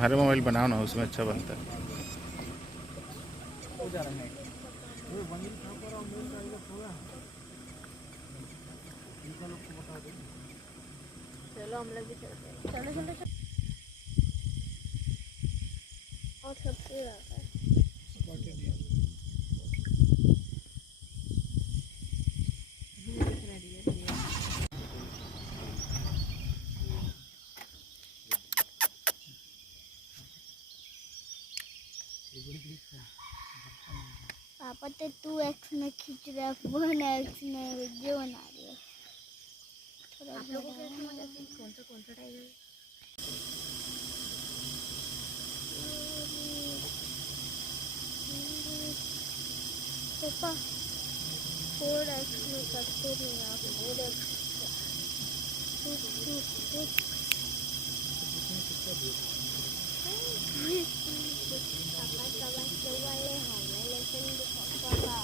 तुम्हारे मोबाइल बनाओ ना, उसमें अच्छा बनता है। चलो हम लोग भी चलते हैं। चलो चलो चलो। और सबसे ज़्यादा पापा तो 2x में खींच रहा है, 1x में वीडियो बना रही है। आप लोगों को कैसे समझ आती है कौन सा टाइगर है? पापा 4x में करते नहीं आप 4x पापा समझते वाले हमें लेकिन पापा